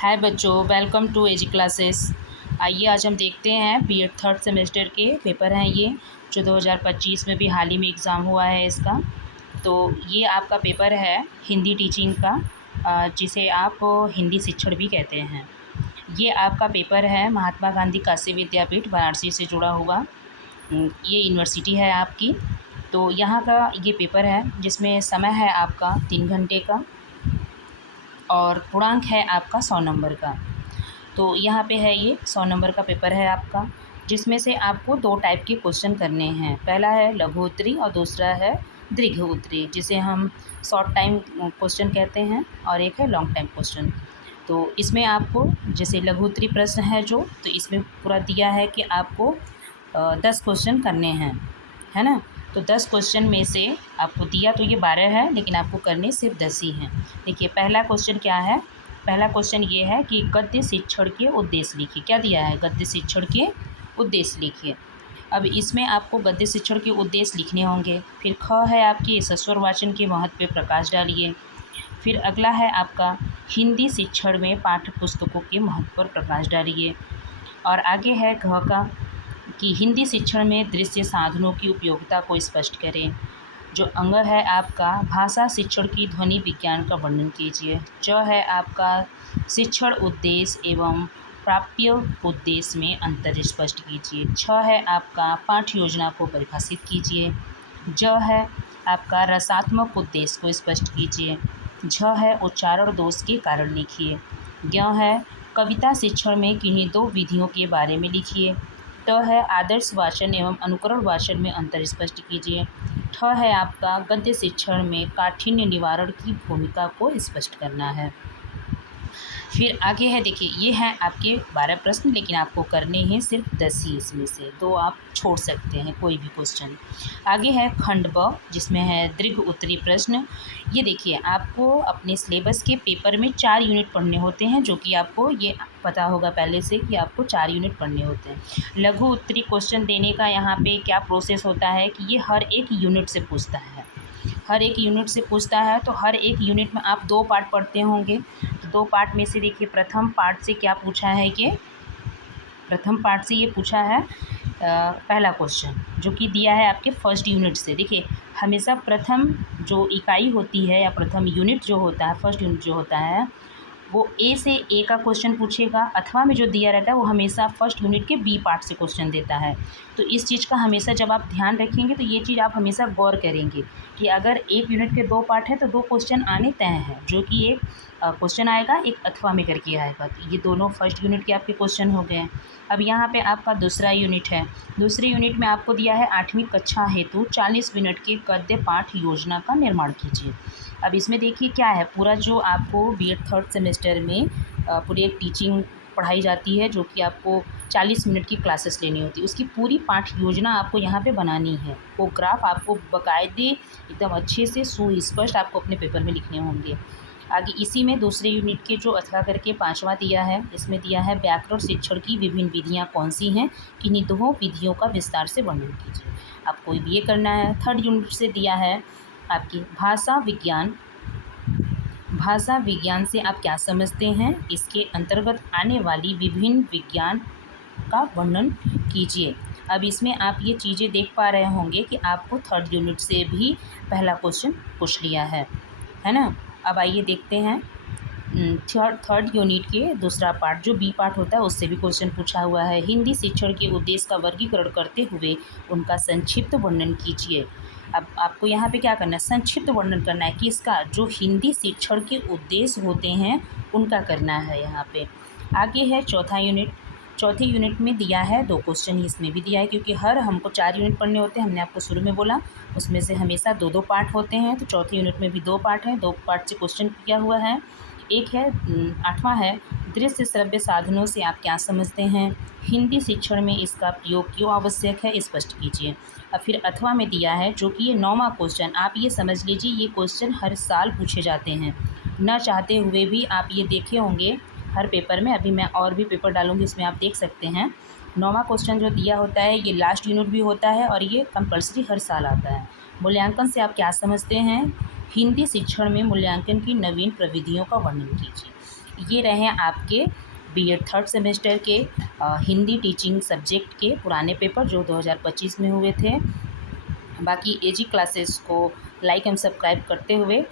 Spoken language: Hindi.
हाय बच्चों, वेलकम टू एजी क्लासेस। आइए आज हम देखते हैं बीएड थर्ड सेमेस्टर के पेपर हैं ये जो 2025 में भी हाल ही में एग्ज़ाम हुआ है इसका। तो ये आपका पेपर है हिंदी टीचिंग का, जिसे आप हिंदी शिक्षण भी कहते हैं। ये आपका पेपर है महात्मा गांधी काशी विद्यापीठ वाराणसी से जुड़ा हुआ। ये यूनिवर्सिटी है आपकी। तो यहाँ का ये पेपर है जिसमें समय है आपका 3 घंटे का और पूर्णांक है आपका 100 नंबर का। तो यहाँ पे है ये 100 नंबर का पेपर है आपका, जिसमें से आपको 2 टाइप के क्वेश्चन करने हैं। पहला है लघु उत्तरी और दूसरा है दीर्घ उत्तरी, जिसे हम शॉर्ट टाइम क्वेश्चन कहते हैं, और एक है लॉन्ग टाइम क्वेश्चन। तो इसमें आपको जैसे लघु उत्तरी प्रश्न है जो, तो इसमें पूरा दिया है कि आपको 10 क्वेश्चन करने हैं, है ना। तो 10 क्वेश्चन में से आपको दिया तो ये 12 है, लेकिन आपको करने सिर्फ 10 ही हैं। देखिए पहला क्वेश्चन क्या है। पहला क्वेश्चन ये है कि गद्य शिक्षण के उद्देश्य लिखिए। क्या दिया है? गद्य शिक्षण के उद्देश्य लिखिए। अब इसमें आपको गद्य शिक्षण के उद्देश्य लिखने होंगे। फिर ख है आपकी सस्वर वाचन के महत्व पे प्रकाश डालिए। फिर अगला है आपका हिंदी शिक्षण में पाठ्य पुस्तकों के महत्व पर प्रकाश डालिए। और आगे है घ का कि हिंदी शिक्षण में दृश्य साधनों की उपयोगिता को स्पष्ट करें। जो अंग है आपका भाषा शिक्षण की ध्वनि विज्ञान का वर्णन कीजिए। च है आपका शिक्षण उद्देश्य एवं प्राप्य उद्देश्य में अंतर स्पष्ट कीजिए। छ है आपका पाठ्य योजना को परिभाषित कीजिए। ज है आपका रसात्मक उद्देश्य को स्पष्ट कीजिए। झ है उच्चारण दोष के कारण लिखिए। ज्ञ है कविता शिक्षण में किन्हीं 2 विधियों के बारे में लिखिए। ट है आदर्श वाचन एवं अनुकरण वाचन में अंतर स्पष्ट कीजिए। ठ है आपका गद्य शिक्षण में काठिन्य निवारण की भूमिका को स्पष्ट करना है। फिर आगे है, देखिए ये हैं आपके 12 प्रश्न, लेकिन आपको करने हैं सिर्फ 10 ही। इसमें से 2 आप छोड़ सकते हैं, कोई भी क्वेश्चन। आगे है खंड ब, जिसमें है दीर्घ उत्तरी प्रश्न। ये देखिए आपको अपने सिलेबस के पेपर में 4 यूनिट पढ़ने होते हैं, जो कि आपको ये पता होगा पहले से कि आपको 4 यूनिट पढ़ने होते हैं। लघु उत्तरी क्वेश्चन देने का यहाँ पे क्या प्रोसेस होता है कि ये हर एक यूनिट से पूछता है। हर एक यूनिट से पूछता है, तो हर एक यूनिट में आप 2 पार्ट पढ़ते होंगे। तो 2 पार्ट में से देखिए प्रथम पार्ट से क्या पूछा है कि प्रथम पार्ट से ये पूछा है पहला क्वेश्चन, जो कि दिया है आपके फर्स्ट यूनिट से। देखिए हमेशा प्रथम जो इकाई होती है या प्रथम यूनिट जो होता है, फर्स्ट यूनिट जो होता है, वो ए से ए का क्वेश्चन पूछेगा, अथवा में जो दिया रहता है वो हमेशा फर्स्ट यूनिट के बी पार्ट से क्वेश्चन देता है। तो इस चीज़ का हमेशा जब आप ध्यान रखेंगे तो ये चीज़ आप हमेशा गौर करेंगे कि अगर एक यूनिट के 2 पार्ट है तो 2 क्वेश्चन आने तय हैं, जो कि एक क्वेश्चन आएगा, एक अथवा में करके आएगा। तो ये दोनों फर्स्ट यूनिट के आपके क्वेश्चन हो गए। अब यहाँ पे आपका दूसरा यूनिट है। दूसरे यूनिट में आपको दिया है 8वीं कक्षा हेतु 40 मिनट के गद्य पाठ योजना का निर्माण कीजिए। अब इसमें देखिए क्या है, पूरा जो आपको बीएड थर्ड सेमेस्टर में पूरी एक टीचिंग पढ़ाई जाती है, जो कि आपको 40 मिनट की क्लासेस लेनी होती है, उसकी पूरी पाठ योजना आपको यहाँ पे बनानी है। वो ग्राफ आपको बाकायदे एकदम अच्छे से सुस्पष्ट आपको अपने पेपर में लिखने होंगे। आगे इसी में दूसरे यूनिट के जो अथवा करके 5वां दिया है, इसमें दिया है व्याकरण शिक्षण की विभिन्न विधियाँ कौन सी हैं, किन्हीं 2 विधियों का विस्तार से वर्णन कीजिए। आपको ये करना है। थर्ड यूनिट से दिया है आपकी भाषा विज्ञान। भाषा विज्ञान से आप क्या समझते हैं, इसके अंतर्गत आने वाली विभिन्न विज्ञान का वर्णन कीजिए। अब इसमें आप ये चीज़ें देख पा रहे होंगे कि आपको थर्ड यूनिट से भी पहला क्वेश्चन पूछ लिया है ना। अब आइए देखते हैं थर्ड यूनिट के दूसरा पार्ट, जो बी पार्ट होता है, उससे भी क्वेश्चन पूछा हुआ है। हिंदी शिक्षण के उद्देश्य का वर्गीकरण करते हुए उनका संक्षिप्त वर्णन कीजिए। अब आपको यहाँ पे क्या करना है, संक्षिप्त वर्णन करना है कि इसका जो हिंदी शिक्षण के उद्देश्य होते हैं उनका करना है यहाँ पे। आगे है चौथा यूनिट। चौथे यूनिट में दिया है 2 क्वेश्चन ही इसमें भी दिया है, क्योंकि हर हमको 4 यूनिट पढ़ने होते हैं। हमने आपको शुरू में बोला उसमें से हमेशा 2-2 पार्ट होते हैं, तो चौथे यूनिट में भी 2 पार्ट हैं। 2 पार्ट से क्वेश्चन किया हुआ है। एक है 8वां है दृश्य श्रव्य साधनों से आप क्या समझते हैं, हिंदी शिक्षण में इसका प्रयोग क्यों आवश्यक है, स्पष्ट कीजिए। और फिर अथवा में दिया है, जो कि ये 9वां क्वेश्चन, आप ये समझ लीजिए ये क्वेश्चन हर साल पूछे जाते हैं, न चाहते हुए भी आप ये देखे होंगे हर पेपर में। अभी मैं और भी पेपर डालूंगी, इसमें आप देख सकते हैं। 9वां क्वेश्चन जो दिया होता है ये लास्ट यूनिट भी होता है, और ये कंपल्सरी हर साल आता है। मूल्यांकन से आप क्या समझते हैं, हिंदी शिक्षण में मूल्यांकन की नवीन प्रविधियों का वर्णन कीजिए। ये रहे आपके बीएड थर्ड सेमेस्टर के हिंदी टीचिंग सब्जेक्ट के पुराने पेपर जो 2025 में हुए थे। बाकी एजी क्लासेस को लाइक एंड सब्सक्राइब करते हुए